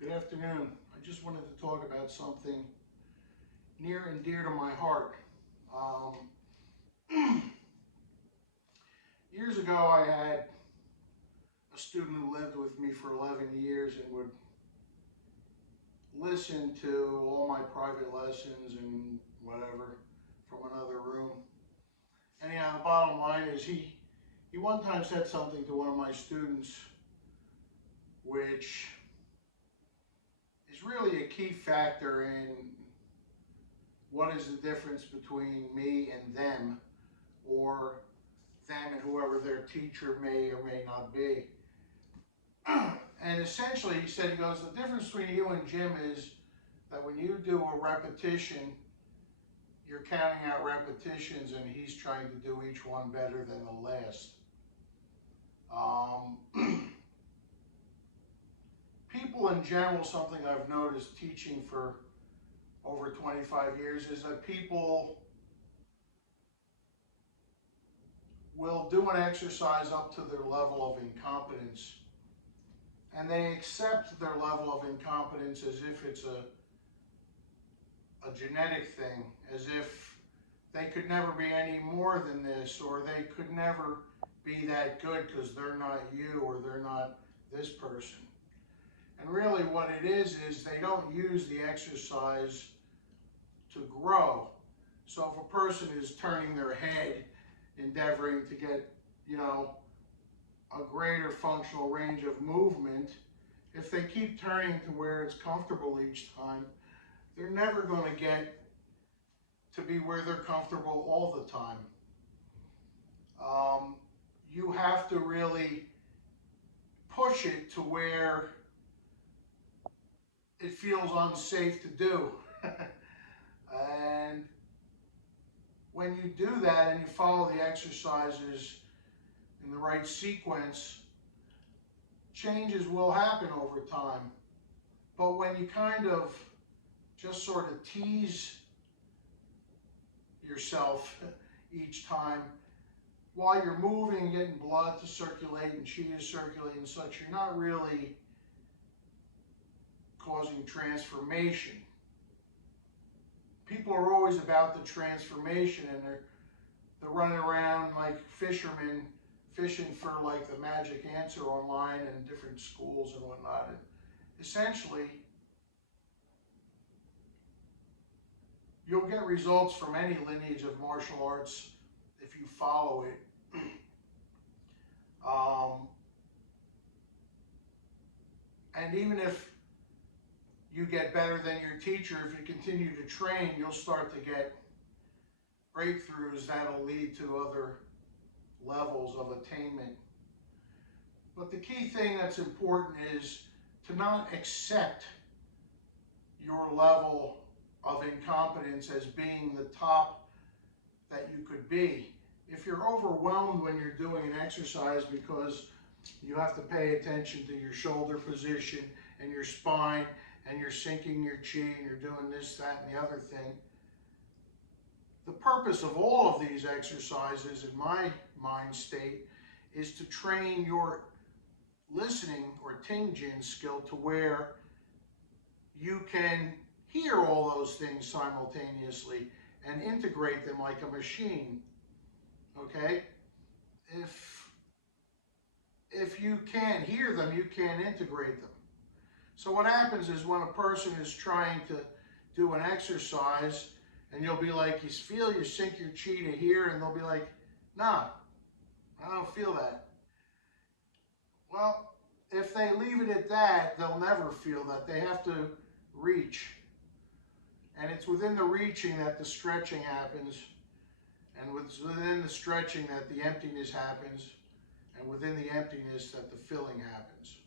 Good afternoon. I just wanted to talk about something near and dear to my heart. Years ago, I had a student who lived with me for 11 years and would listen to all my private lessons and whatever from another room. Anyhow, the bottom line is he one time said something to one of my students which is really a key factor in what is the difference between me and them, or them and whoever their teacher may or may not be. And essentially he said, he goes, the difference between you and Jim is that when you do a repetition, you're counting out repetitions and he's trying to do each one better than the last. People in general, something I've noticed teaching for over 25 years is that people will do an exercise up to their level of incompetence, and they accept their level of incompetence as if it's a genetic thing, as if they could never be any more than this, or they could never be that good because they're not you or they're not this person. And really what it is they don't use the exercise to grow. So if a person is turning their head, endeavoring to get, a greater functional range of movement, if they keep turning to where it's comfortable each time, they're never going to get to be where they're comfortable all the time. You have to really push it to where it feels unsafe to do. And when you do that and you follow the exercises in the right sequence, changes will happen over time. But when you kind of just sort of tease yourself each time, while you're moving and getting blood to circulate and chi to circulate and such, you're not really causing transformation. People are always about the transformation, and they're running around like fishermen fishing for like the magic answer online and different schools and whatnot. And essentially, you'll get results from any lineage of martial arts if you follow it. And even if you get better than your teacher, if you continue to train, you'll start to get breakthroughs that'll lead to other levels of attainment. But the key thing that's important is to not accept your level of incompetence as being the top that you could be. If you're overwhelmed when you're doing an exercise because you have to pay attention to your shoulder position and your spine, and you're sinking your chi, and you're doing this, that, and the other thing. The purpose of all of these exercises, in my mind state, is to train your listening or ting-jin skill to where you can hear all those things simultaneously and integrate them like a machine. Okay? If you can't hear them, you can't integrate them. So what happens is when a person is trying to do an exercise, and you'll be like, you feel you sink your chi to here, and they'll be like, nah, I don't feel that. Well, if they leave it at that, they'll never feel that. They have to reach. And it's within the reaching that the stretching happens, and it's within the stretching that the emptiness happens, and within the emptiness that the filling happens.